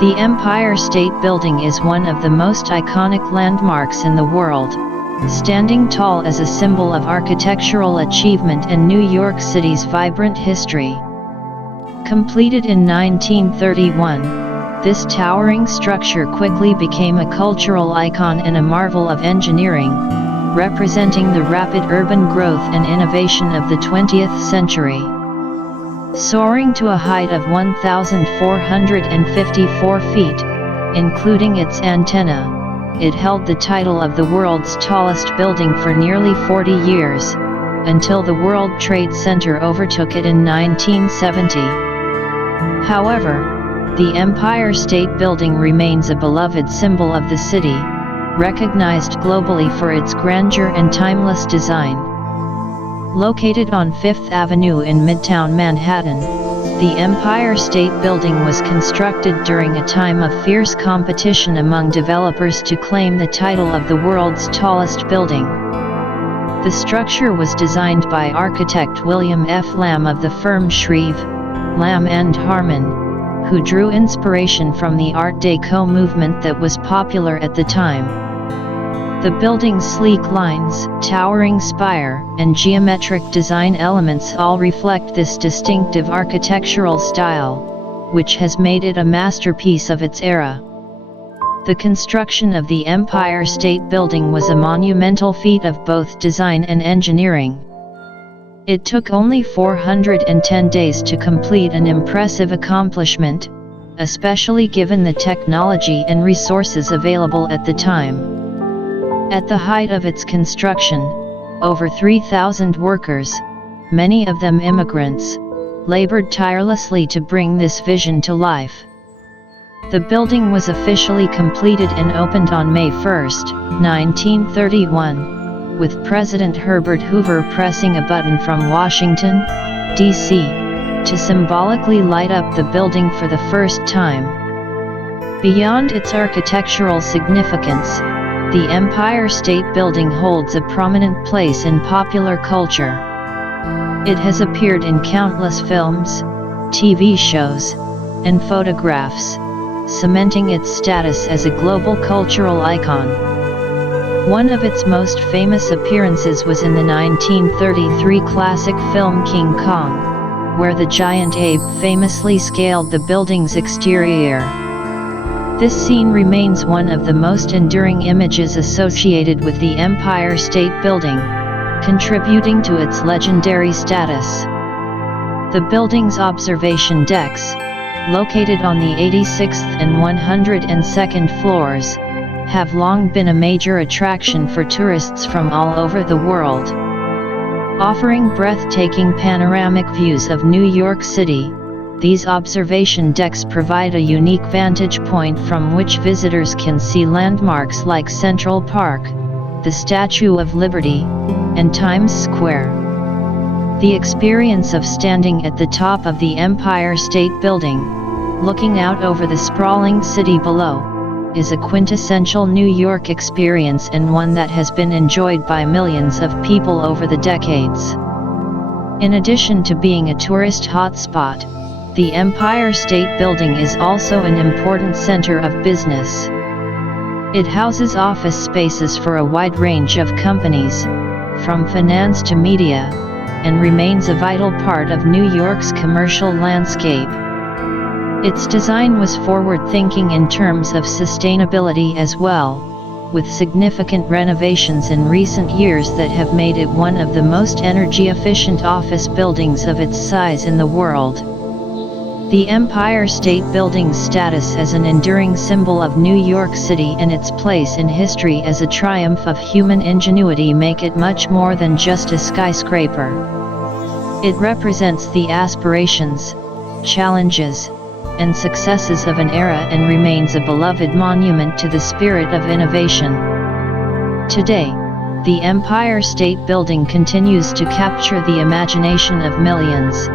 The Empire State Building is one of the most iconic landmarks in the world, standing tall as a symbol of architectural achievement and New York City's vibrant history. Completed in 1931, this towering structure quickly became a cultural icon and a marvel of engineering, representing the rapid urban growth and innovation of the 20th century. Soaring to a height of 1,454 feet, including its antenna, it held the title of the world's tallest building for nearly 40 years, until the World Trade Center overtook it in 1970. However, the Empire State Building remains a beloved symbol of the city, recognized globally for its grandeur and timeless design. Located on Fifth Avenue in Midtown Manhattan, the Empire State Building was constructed during a time of fierce competition among developers to claim the title of the world's tallest building. The structure was designed by architect William F. Lamb of the firm Shreve, Lamb & Harmon, who drew inspiration from the Art Deco movement that was popular at the time. The building's sleek lines, towering spire, and geometric design elements all reflect this distinctive architectural style, which has made it a masterpiece of its era. The construction of the Empire State Building was a monumental feat of both design and engineering. It took only 410 days to complete, an impressive accomplishment, especially given the technology and resources available at the time. At the height of its construction, over 3,000 workers, many of them immigrants, labored tirelessly to bring this vision to life. The building was officially completed and opened on May 1, 1931, with President Herbert Hoover pressing a button from Washington, D.C., to symbolically light up the building for the first time. Beyond its architectural significance, the Empire State Building holds a prominent place in popular culture. It has appeared in countless films, TV shows, and photographs, cementing its status as a global cultural icon. One of its most famous appearances was in the 1933 classic film King Kong, where the giant ape famously scaled the building's exterior. This scene remains one of the most enduring images associated with the Empire State Building, contributing to its legendary status. The building's observation decks, located on the 86th and 102nd floors, have long been a major attraction for tourists from all over the world. Offering breathtaking panoramic views of New York City, these observation decks provide a unique vantage point from which visitors can see landmarks like Central Park, the Statue of Liberty, and Times Square. The experience of standing at the top of the Empire State Building, looking out over the sprawling city below, is a quintessential New York experience and one that has been enjoyed by millions of people over the decades. In addition to being a tourist hotspot, the Empire State Building is also an important center of business. It houses office spaces for a wide range of companies, from finance to media, and remains a vital part of New York's commercial landscape. Its design was forward-thinking in terms of sustainability as well, with significant renovations in recent years that have made it one of the most energy-efficient office buildings of its size in the world. The Empire State Building's status as an enduring symbol of New York City and its place in history as a triumph of human ingenuity make it much more than just a skyscraper. It represents the aspirations, challenges, and successes of an era and remains a beloved monument to the spirit of innovation. Today, the Empire State Building continues to capture the imagination of millions,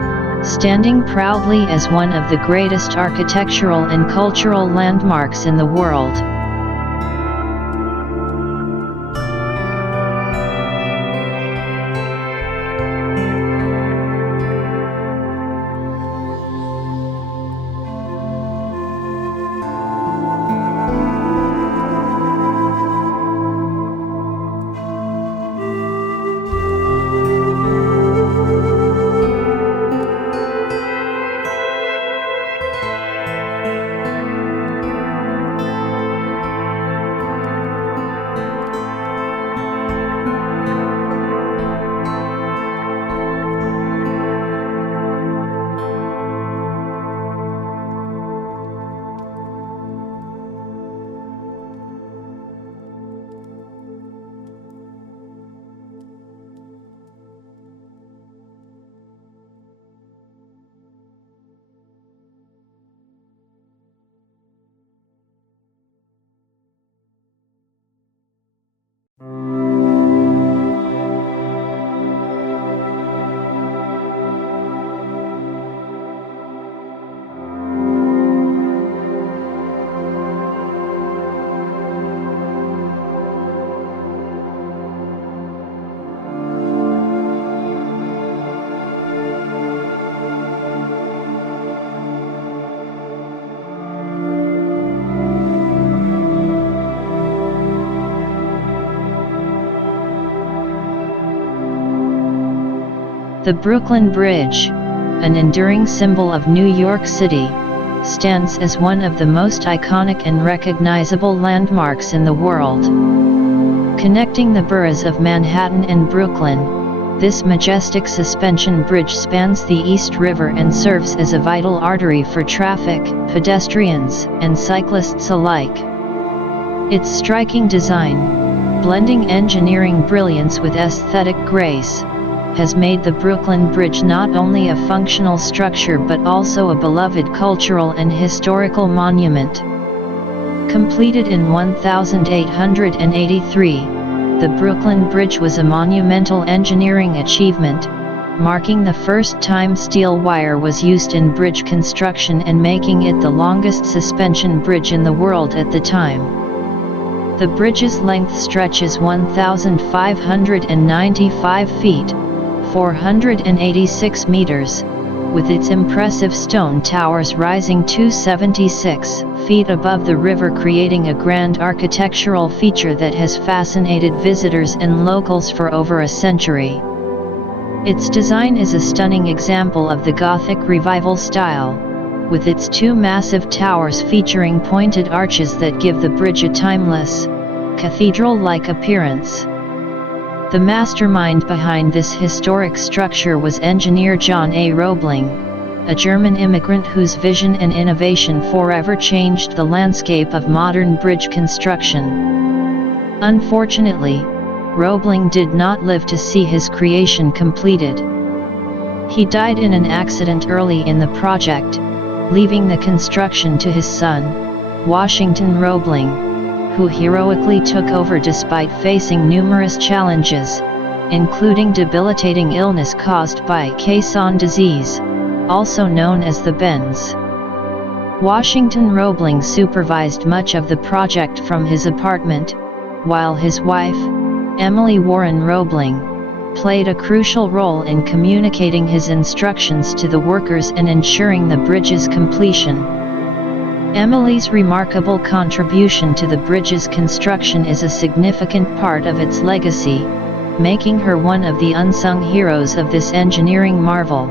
standing proudly as one of the greatest architectural and cultural landmarks in the world. The Brooklyn Bridge, an enduring symbol of New York City, stands as one of the most iconic and recognizable landmarks in the world. Connecting the boroughs of Manhattan and Brooklyn, this majestic suspension bridge spans the East River and serves as a vital artery for traffic, pedestrians, and cyclists alike. Its striking design, blending engineering brilliance with aesthetic grace, has made the Brooklyn Bridge not only a functional structure but also a beloved cultural and historical monument. Completed in 1883, the Brooklyn Bridge was a monumental engineering achievement, marking the first time steel wire was used in bridge construction and making it the longest suspension bridge in the world at the time. The bridge's length stretches 1,595 feet, 486 meters, with its impressive stone towers rising 276 feet above the river, creating a grand architectural feature that has fascinated visitors and locals for over a century. Its design is a stunning example of the Gothic Revival style, with its two massive towers featuring pointed arches that give the bridge a timeless, cathedral-like appearance. The mastermind behind this historic structure was engineer John A. Roebling, a German immigrant whose vision and innovation forever changed the landscape of modern bridge construction. Unfortunately, Roebling did not live to see his creation completed. He died in an accident early in the project, leaving the construction to his son, Washington Roebling, who heroically took over despite facing numerous challenges, including debilitating illness caused by Caisson disease, also known as the bends. Washington Roebling supervised much of the project from his apartment, while his wife, Emily Warren Roebling, played a crucial role in communicating his instructions to the workers and ensuring the bridge's completion. Emily's remarkable contribution to the bridge's construction is a significant part of its legacy, making her one of the unsung heroes of this engineering marvel.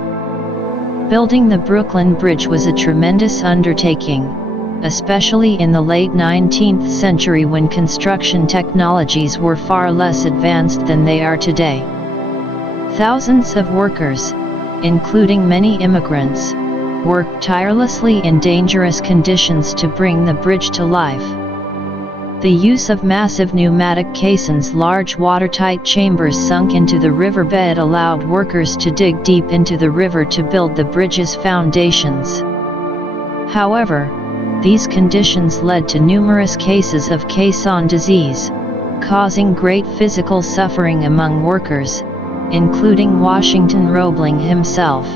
Building the Brooklyn Bridge was a tremendous undertaking, especially in the late 19th century when construction technologies were far less advanced than they are today. Thousands of workers, including many immigrants, worked tirelessly in dangerous conditions to bring the bridge to life. The use of massive pneumatic caissons, large watertight chambers sunk into the riverbed, allowed workers to dig deep into the river to build the bridge's foundations. However, these conditions led to numerous cases of Caisson disease, causing great physical suffering among workers, including Washington Roebling himself.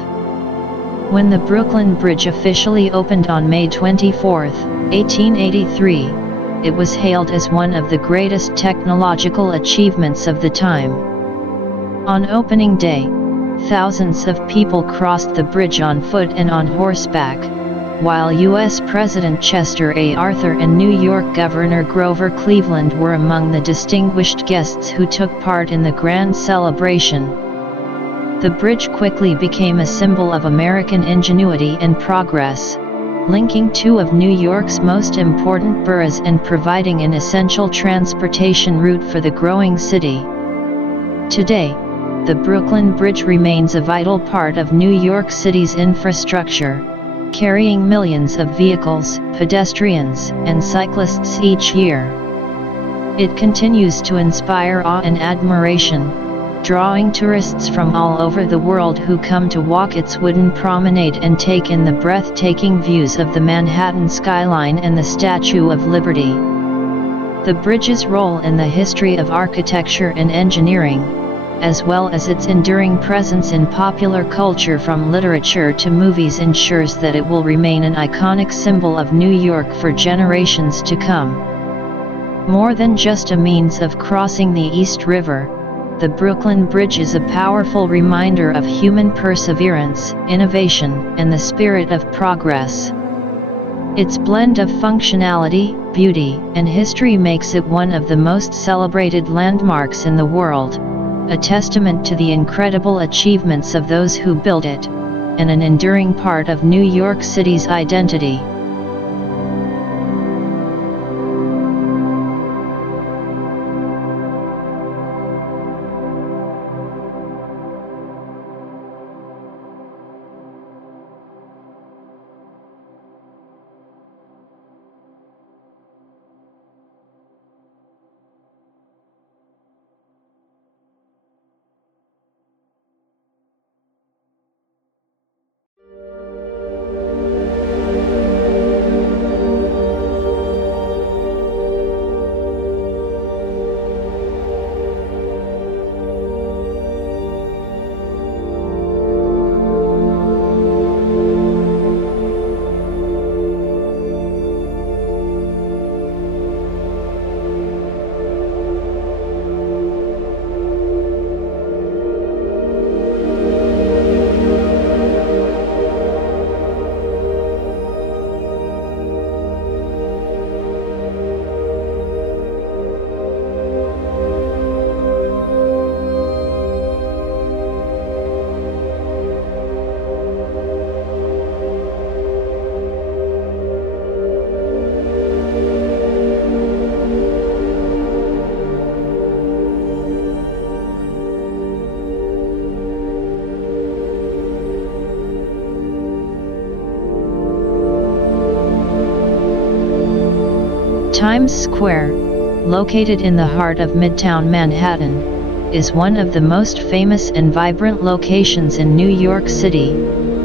When the Brooklyn Bridge officially opened on May 24, 1883, it was hailed as one of the greatest technological achievements of the time. On opening day, thousands of people crossed the bridge on foot and on horseback, while U.S. President Chester A. Arthur and New York Governor Grover Cleveland were among the distinguished guests who took part in the grand celebration. The bridge quickly became a symbol of American ingenuity and progress, linking two of New York's most important boroughs and providing an essential transportation route for the growing city. Today, the Brooklyn Bridge remains a vital part of New York City's infrastructure, carrying millions of vehicles, pedestrians, and cyclists each year. It continues to inspire awe and admiration, drawing tourists from all over the world who come to walk its wooden promenade and take in the breathtaking views of the Manhattan skyline and the Statue of Liberty. The bridge's role in the history of architecture and engineering, as well as its enduring presence in popular culture from literature to movies, ensures that it will remain an iconic symbol of New York for generations to come. More than just a means of crossing the East River, the Brooklyn Bridge is a powerful reminder of human perseverance, innovation, and the spirit of progress. Its blend of functionality, beauty, and history makes it one of the most celebrated landmarks in the world, a testament to the incredible achievements of those who built it, and an enduring part of New York City's identity. Times Square, located in the heart of Midtown Manhattan, is one of the most famous and vibrant locations in New York City,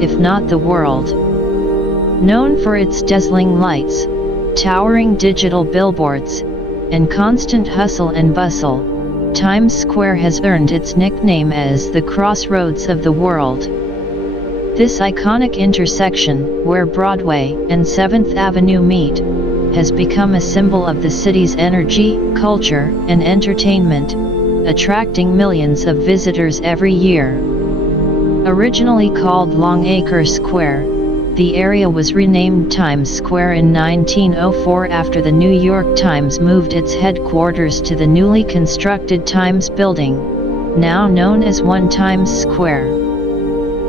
if not the world. Known for its dazzling lights, towering digital billboards, and constant hustle and bustle, Times Square has earned its nickname as the crossroads of the world. This iconic intersection, where Broadway and 7th Avenue meet, has become a symbol of the city's energy, culture, and entertainment, attracting millions of visitors every year. Originally called Longacre Square, the area was renamed Times Square in 1904 after the New York Times moved its headquarters to the newly constructed Times Building, now known as 1 Times Square.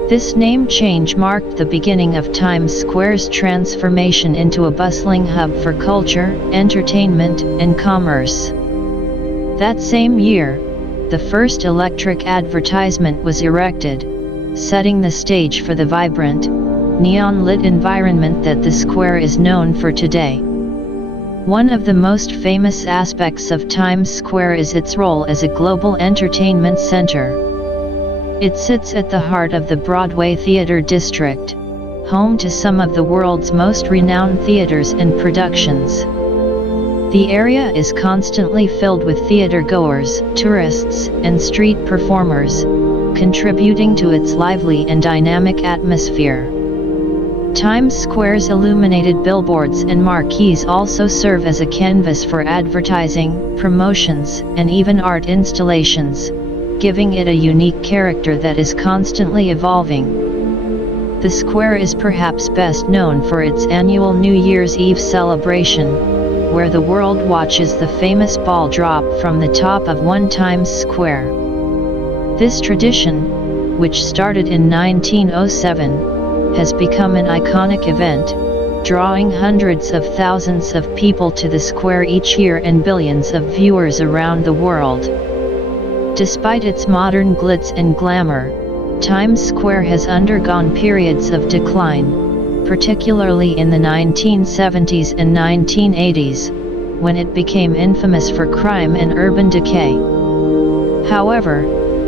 This name change marked the beginning of Times Square's transformation into a bustling hub for culture, entertainment, and commerce. That same year, the first electric advertisement was erected, setting the stage for the vibrant, neon-lit environment that the square is known for today. One of the most famous aspects of Times Square is its role as a global entertainment center. It sits at the heart of the Broadway Theater District, home to some of the world's most renowned theaters and productions. The area is constantly filled with theater-goers, tourists, and street performers, contributing to its lively and dynamic atmosphere. Times Square's illuminated billboards and marquees also serve as a canvas for advertising, promotions, and even art installations, giving it a unique character that is constantly evolving. The square is perhaps best known for its annual New Year's Eve celebration, where the world watches the famous ball drop from the top of 1 Times Square. This tradition, which started in 1907, has become an iconic event, drawing hundreds of thousands of people to the square each year and billions of viewers around the world. Despite its modern glitz and glamour, Times Square has undergone periods of decline, particularly in the 1970s and 1980s, when it became infamous for crime and urban decay. However,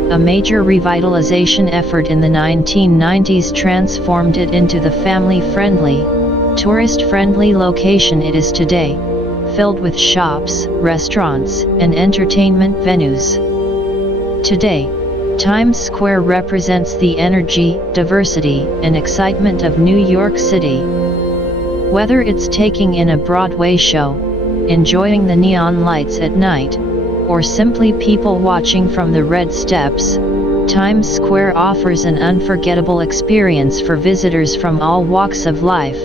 a major revitalization effort in the 1990s transformed it into the family-friendly, tourist-friendly location it is today, filled with shops, restaurants, and entertainment venues. Today, Times Square represents the energy, diversity, and excitement of New York City. Whether it's taking in a Broadway show, enjoying the neon lights at night, or simply people watching from the red steps, Times Square offers an unforgettable experience for visitors from all walks of life,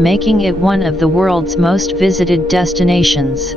making it one of the world's most visited destinations.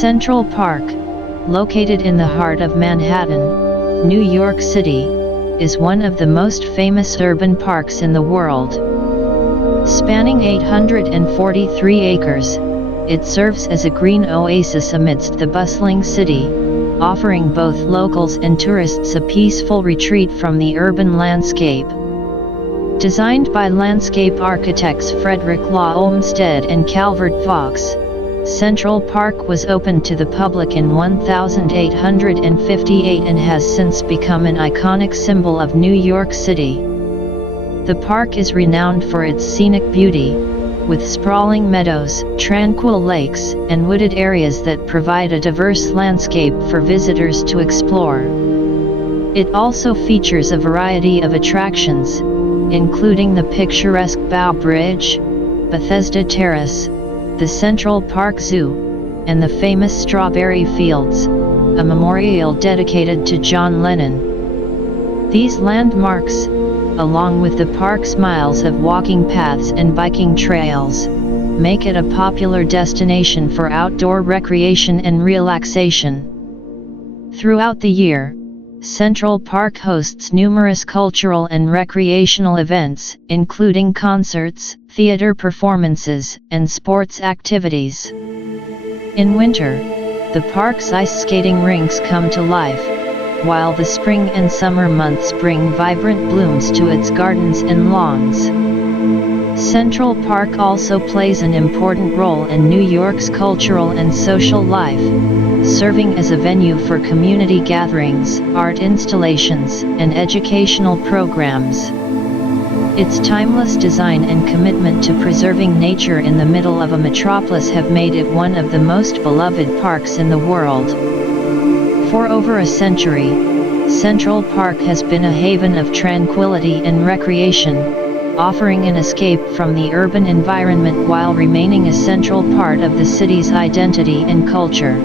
Central Park, located in the heart of Manhattan, New York City, is one of the most famous urban parks in the world. Spanning 843 acres, it serves as a green oasis amidst the bustling city, offering both locals and tourists a peaceful retreat from the urban landscape. Designed by landscape architects Frederick Law Olmsted and Calvert Vaux, Central Park was opened to the public in 1858 and has since become an iconic symbol of New York City. The park is renowned for its scenic beauty, with sprawling meadows, tranquil lakes, and wooded areas that provide a diverse landscape for visitors to explore. It also features a variety of attractions, including the picturesque Bow Bridge, Bethesda Terrace, the Central Park Zoo, and the famous Strawberry Fields, a memorial dedicated to John Lennon. These landmarks, along with the park's miles of walking paths and biking trails, make it a popular destination for outdoor recreation and relaxation. Throughout the year, Central Park hosts numerous cultural and recreational events, including concerts, theater performances, and sports activities. In winter, the park's ice skating rinks come to life, while the spring and summer months bring vibrant blooms to its gardens and lawns. Central Park also plays an important role in New York's cultural and social life, serving as a venue for community gatherings, art installations, and educational programs. Its timeless design and commitment to preserving nature in the middle of a metropolis have made it one of the most beloved parks in the world. For over a century, Central Park has been a haven of tranquility and recreation, offering an escape from the urban environment while remaining a central part of the city's identity and culture.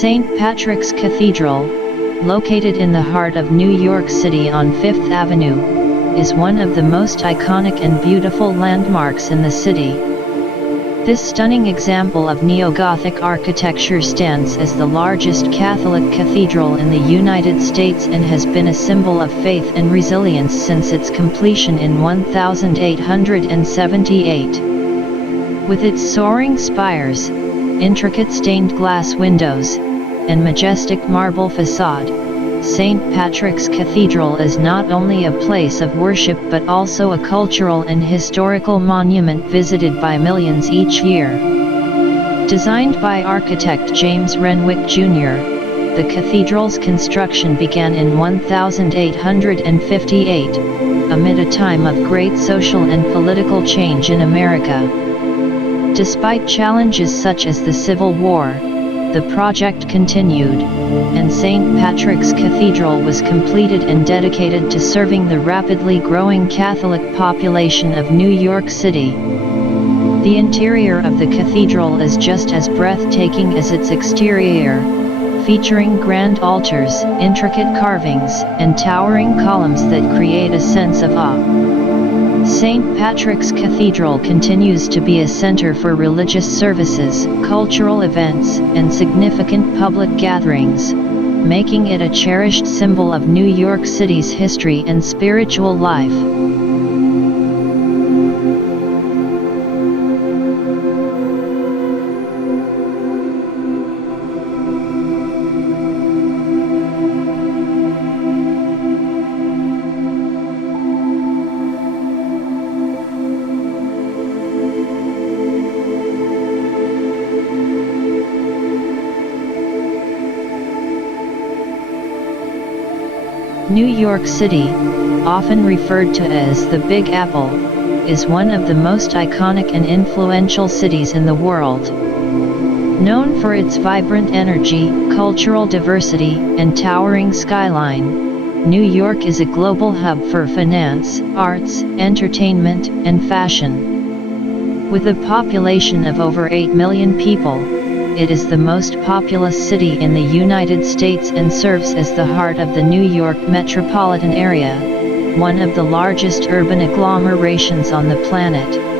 St. Patrick's Cathedral, located in the heart of New York City on Fifth Avenue, is one of the most iconic and beautiful landmarks in the city. This stunning example of neo-Gothic architecture stands as the largest Catholic cathedral in the United States and has been a symbol of faith and resilience since its completion in 1878. With its soaring spires, intricate stained glass windows, and majestic marble facade, St. Patrick's Cathedral is not only a place of worship but also a cultural and historical monument visited by millions each year. Designed by architect James Renwick Jr., the cathedral's construction began in 1858, amid a time of great social and political change in America. Despite challenges such as the Civil War, the project continued, and St. Patrick's Cathedral was completed and dedicated to serving the rapidly growing Catholic population of New York City. The interior of the cathedral is just as breathtaking as its exterior, featuring grand altars, intricate carvings, and towering columns that create a sense of awe. St. Patrick's Cathedral continues to be a center for religious services, cultural events, and significant public gatherings, making it a cherished symbol of New York City's history and spiritual life. New York City, often referred to as the Big Apple, is one of the most iconic and influential cities in the world. Known for its vibrant energy, cultural diversity, and towering skyline, New York is a global hub for finance, arts, entertainment, and fashion. With a population of over 8 million people, it is the most populous city in the United States and serves as the heart of the New York metropolitan area, one of the largest urban agglomerations on the planet.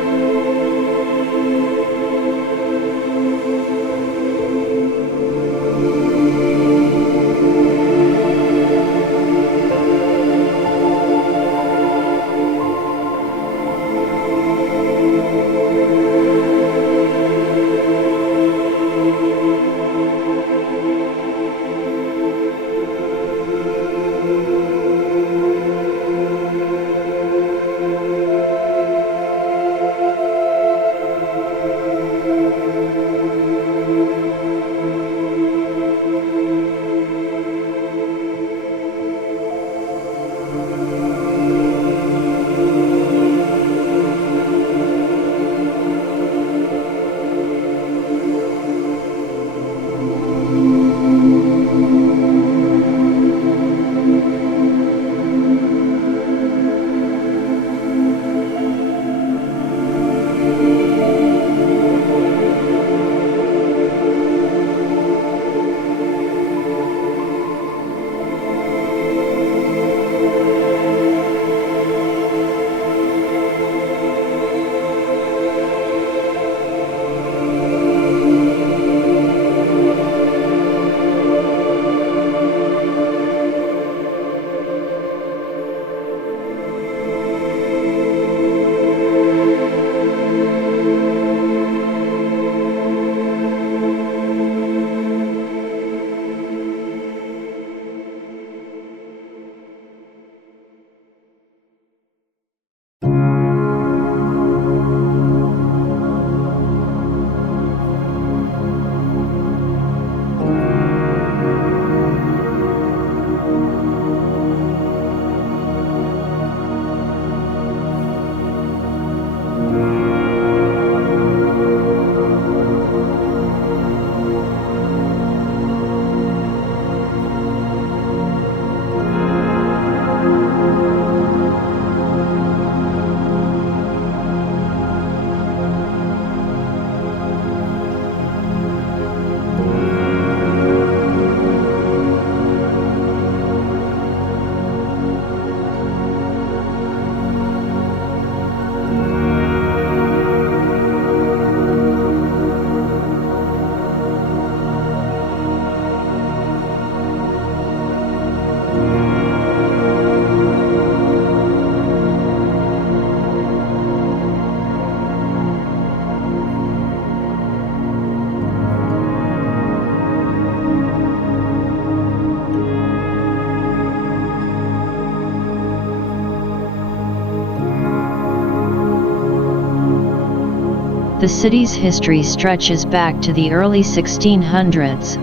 The city's history stretches back to the early 1600s,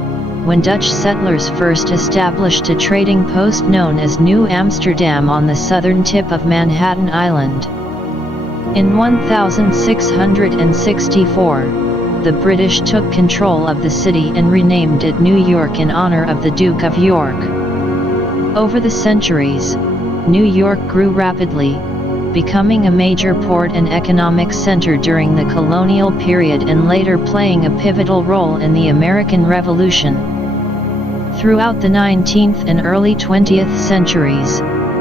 when Dutch settlers first established a trading post known as New Amsterdam on the southern tip of Manhattan Island. In 1664, the British took control of the city and renamed it New York in honor of the Duke of York. Over the centuries, New York grew rapidly, becoming a major port and economic center during the colonial period and later playing a pivotal role in the American Revolution. Throughout the 19th and early 20th centuries,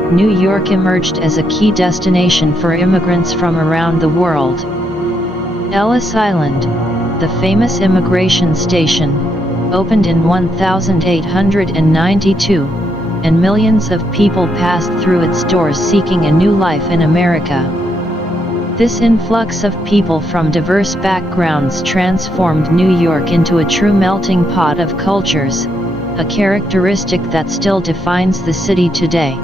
New York emerged as a key destination for immigrants from around the world. Ellis Island, the famous immigration station, opened in 1892, and millions of people passed through its doors seeking a new life in America. This influx of people from diverse backgrounds transformed New York into a true melting pot of cultures, a characteristic that still defines the city today.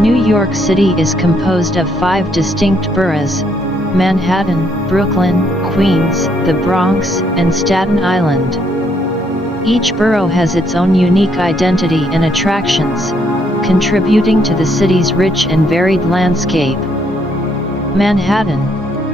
New York City is composed of 5 distinct boroughs: Manhattan, Brooklyn, Queens, the Bronx, and Staten Island. Each borough has its own unique identity and attractions, contributing to the city's rich and varied landscape. Manhattan,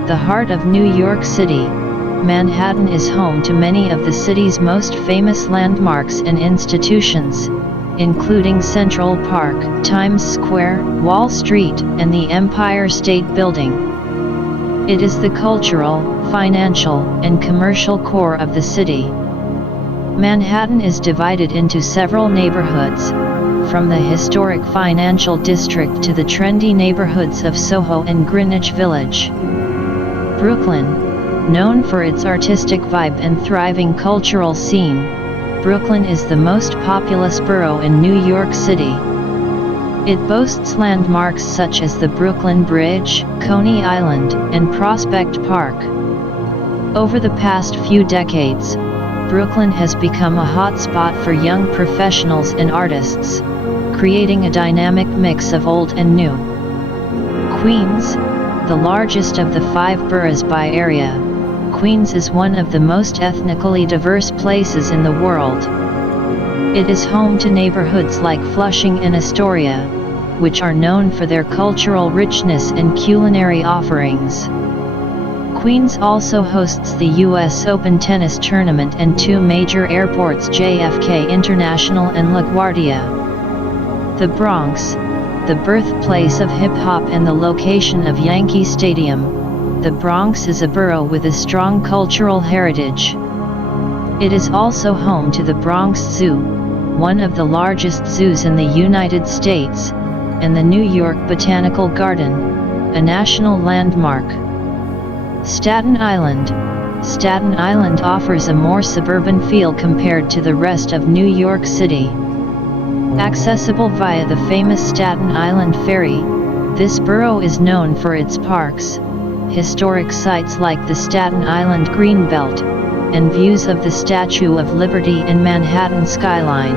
the heart of New York City. Manhattan is home to many of the city's most famous landmarks and institutions, including Central Park, Times Square, Wall Street, and the Empire State Building. It is the cultural, financial, and commercial core of the city. Manhattan is divided into several neighborhoods, from the historic financial district to the trendy neighborhoods of Soho and Greenwich Village. Brooklyn, known for its artistic vibe and thriving cultural scene, Brooklyn is the most populous borough in New York City. It boasts landmarks such as the Brooklyn Bridge, Coney Island, and Prospect Park. Over the past few decades, Brooklyn has become a hotspot for young professionals and artists, creating a dynamic mix of old and new. Queens, the largest of the 5 boroughs by area, Queens is one of the most ethnically diverse places in the world. It is home to neighborhoods like Flushing and Astoria, which are known for their cultural richness and culinary offerings. Queens also hosts the U.S. Open tennis tournament and 2 major airports, JFK International and LaGuardia. The Bronx, the birthplace of hip-hop and the location of Yankee Stadium, the Bronx is a borough with a strong cultural heritage. It is also home to the Bronx Zoo, one of the largest zoos in the United States, and the New York Botanical Garden, a national landmark. Staten Island. Staten Island offers a more suburban feel compared to the rest of New York City. Accessible via the famous Staten Island Ferry, this borough is known for its parks, historic sites like the Staten Island Greenbelt, and views of the Statue of Liberty and Manhattan skyline.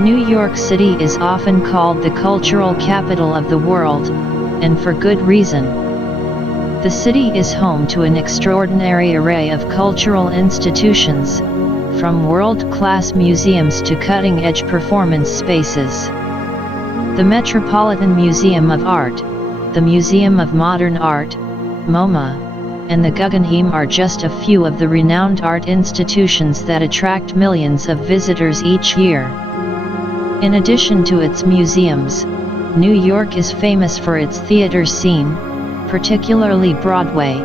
New York City is often called the cultural capital of the world, and for good reason. The city is home to an extraordinary array of cultural institutions, from world-class museums to cutting-edge performance spaces. The Metropolitan Museum of Art, the Museum of Modern Art, MoMA, and the Guggenheim are just a few of the renowned art institutions that attract millions of visitors each year. In addition to its museums, New York is famous for its theater scene, particularly Broadway,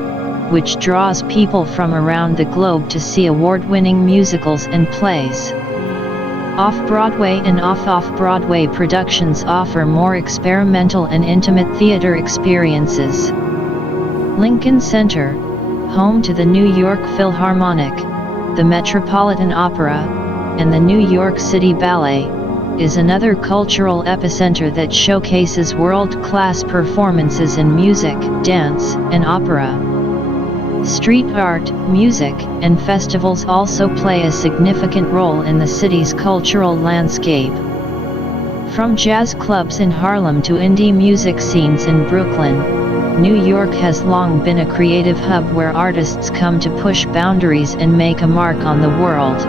which draws people from around the globe to see award-winning musicals and plays. Off-Broadway and off-Broadway productions offer more experimental and intimate theater experiences. Lincoln Center, home to the New York Philharmonic, the Metropolitan Opera, and the New York City Ballet, is another cultural epicenter that showcases world-class performances in music, dance, and opera. Street art, music, and festivals also play a significant role in the city's cultural landscape. From jazz clubs in Harlem to indie music scenes in Brooklyn, New York has long been a creative hub where artists come to push boundaries and make a mark on the world.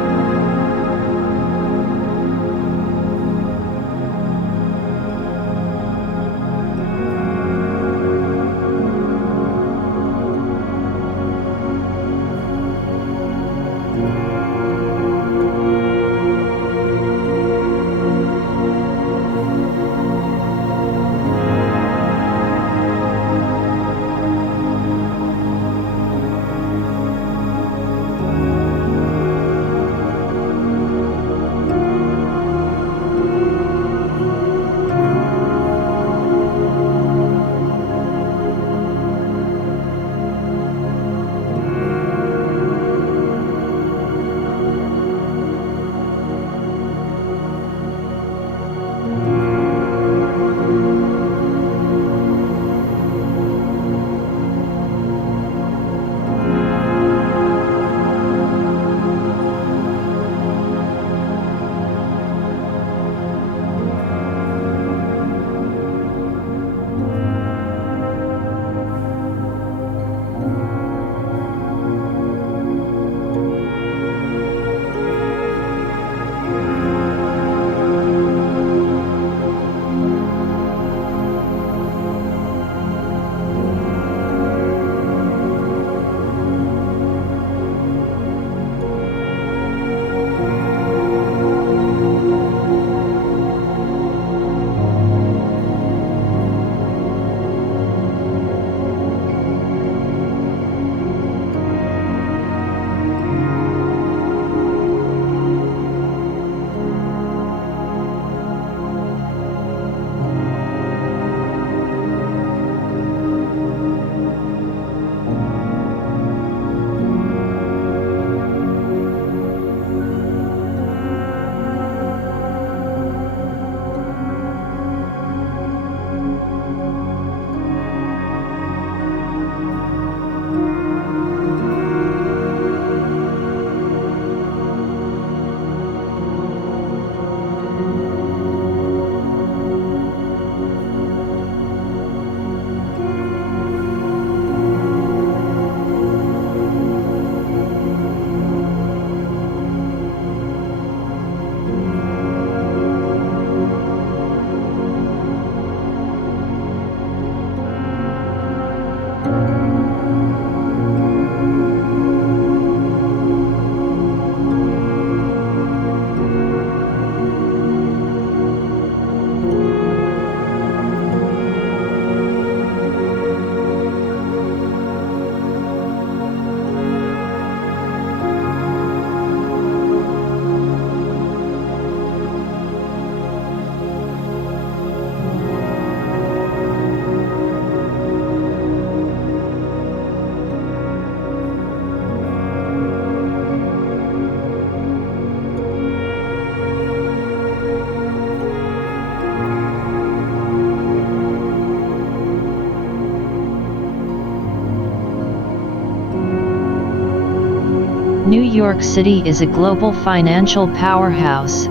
New York City is a global financial powerhouse,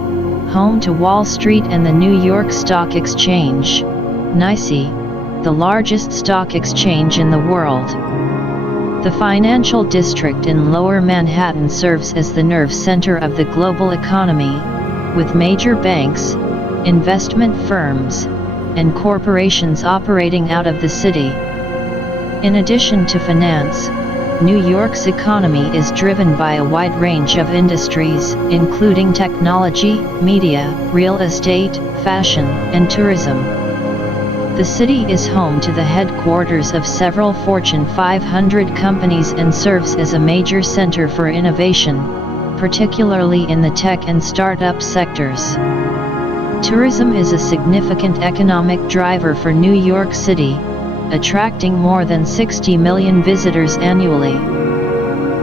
home to Wall Street and the New York Stock Exchange, NYSE, the largest stock exchange in the world. The financial district in Lower Manhattan serves as the nerve center of the global economy, with major banks, investment firms, and corporations operating out of the city. In addition to finance, New York's economy is driven by a wide range of industries, including technology, media, real estate, fashion, and tourism. The city is home to the headquarters of several Fortune 500 companies and serves as a major center for innovation, particularly in the tech and startup sectors. Tourism is a significant economic driver for New York City, attracting more than 60 million visitors annually.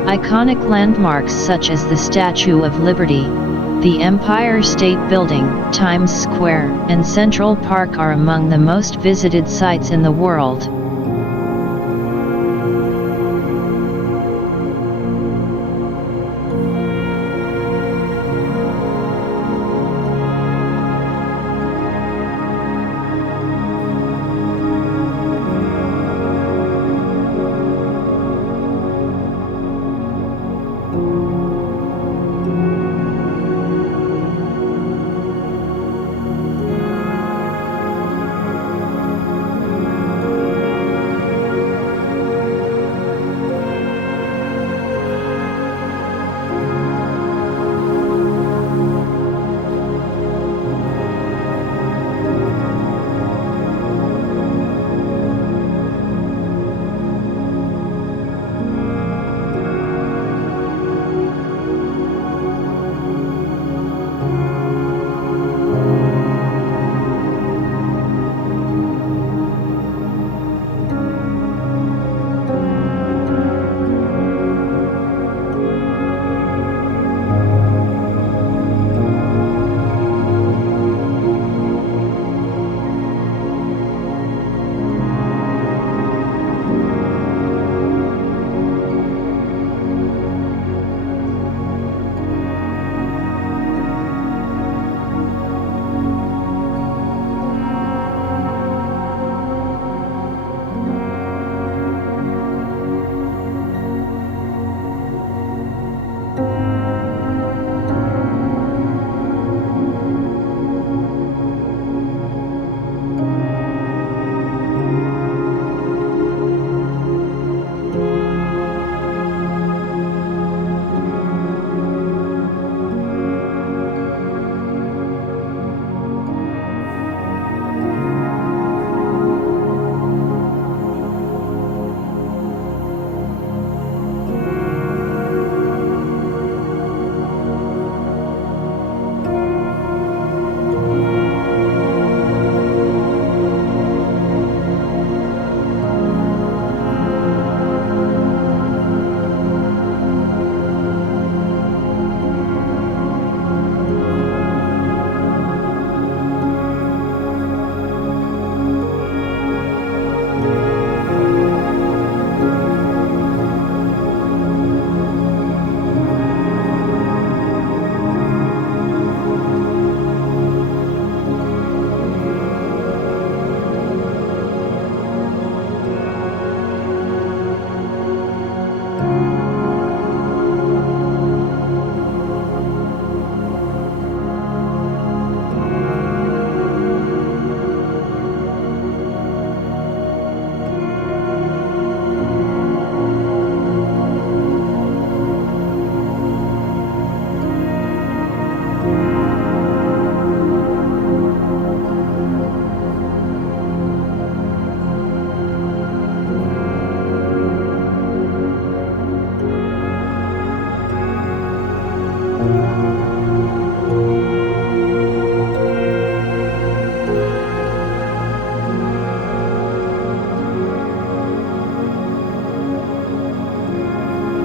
Iconic landmarks such as the Statue of Liberty, the Empire State Building, Times Square, and Central Park are among the most visited sites in the world.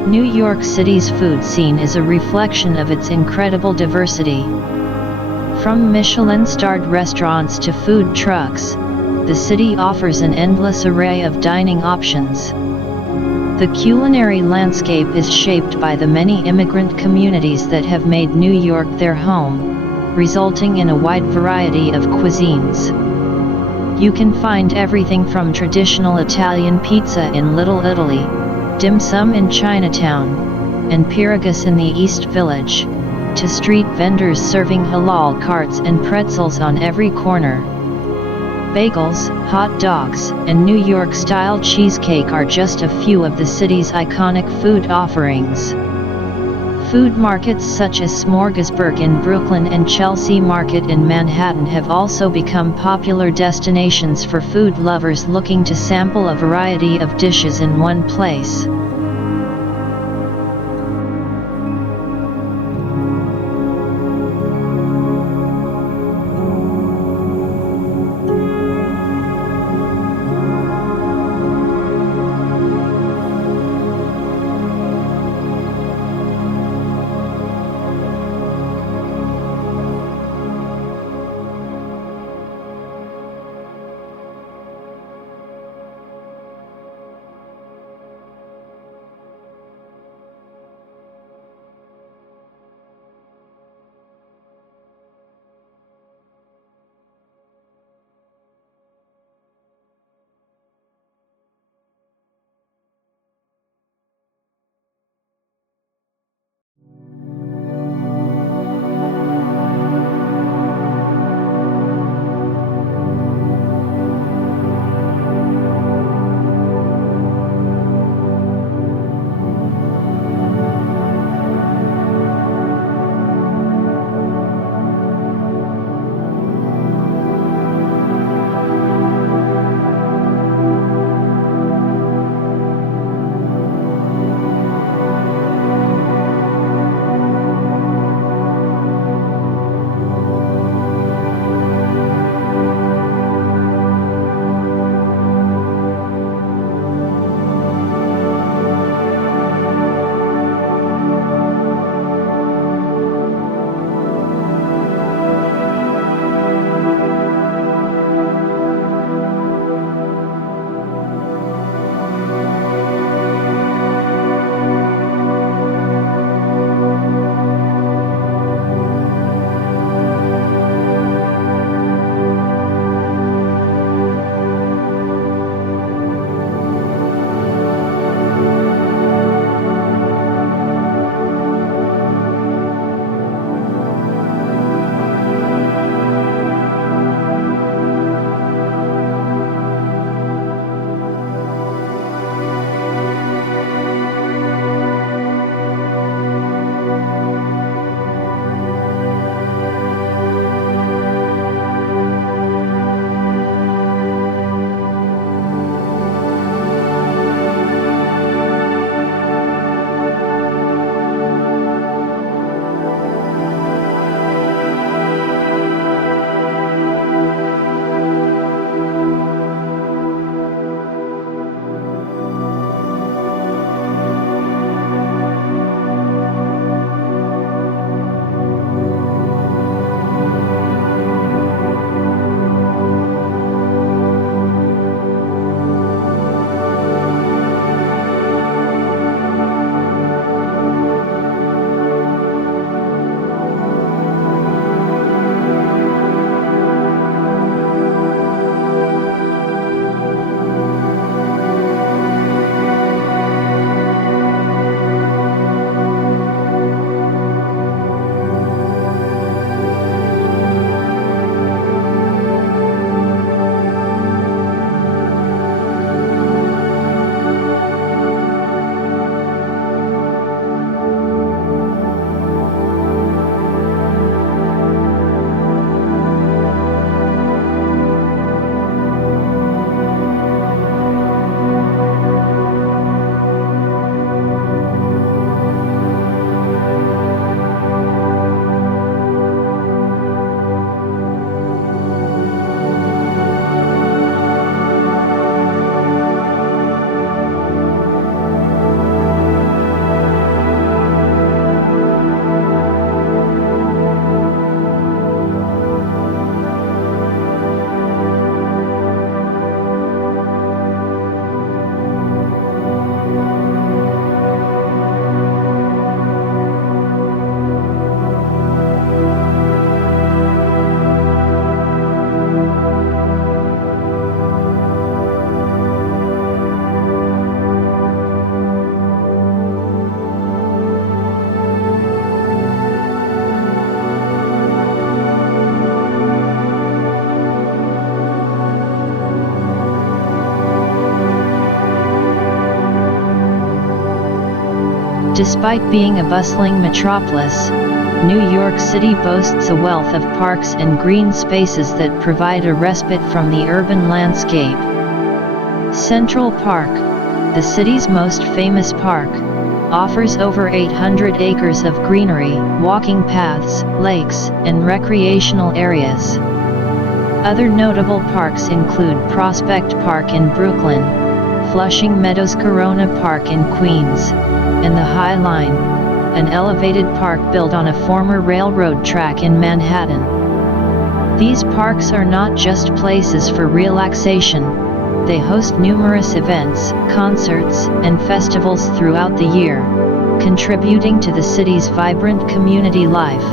New York City's food scene is a reflection of its incredible diversity. From Michelin-starred restaurants to food trucks, the city offers an endless array of dining options. The culinary landscape is shaped by the many immigrant communities that have made New York their home. resulting in a wide variety of cuisines. You can find everything from traditional Italian pizza in Little Italy, dim sum in Chinatown, and Piragus in the East Village, to street vendors serving halal carts and pretzels on every corner. Bagels, hot dogs, and New York-style cheesecake are just a few of the city's iconic food offerings. Food markets such as Smorgasburg in Brooklyn and Chelsea Market in Manhattan have also become popular destinations for food lovers looking to sample a variety of dishes in one place. Despite being a bustling metropolis, New York City boasts a wealth of parks and green spaces that provide a respite from the urban landscape. Central Park, the city's most famous park, offers over 800 acres of greenery, walking paths, lakes, and recreational areas. Other notable parks include Prospect Park in Brooklyn, Flushing Meadows Corona Park in Queens, and the High Line, an elevated park built on a former railroad track in Manhattan. These parks are not just places for relaxation. They host numerous events, concerts, and festivals throughout the year, contributing to the city's vibrant community life.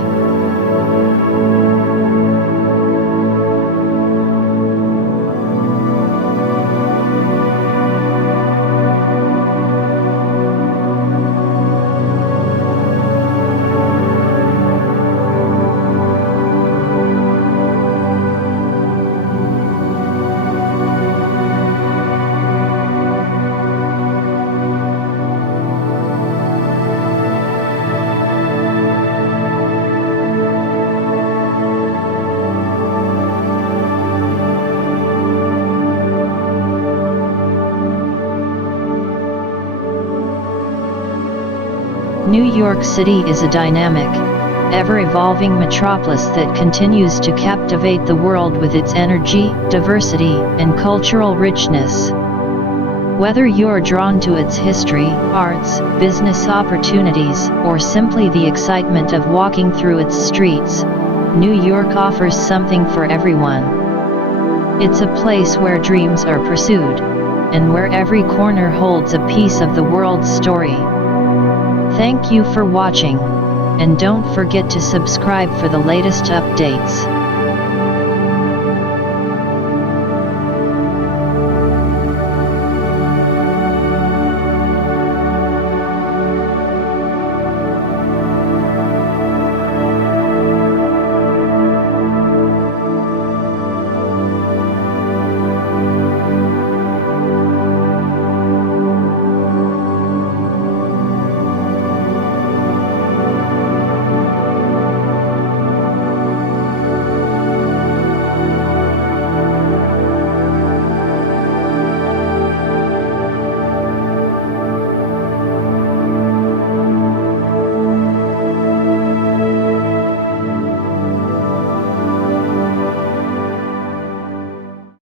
New York City is a dynamic, ever-evolving metropolis that continues to captivate the world with its energy, diversity, and cultural richness. Whether you're drawn to its history, arts, business opportunities, or simply the excitement of walking through its streets, New York offers something for everyone. It's a place where dreams are pursued, and where every corner holds a piece of the world's story. Thank you for watching, and don't forget to subscribe for the latest updates.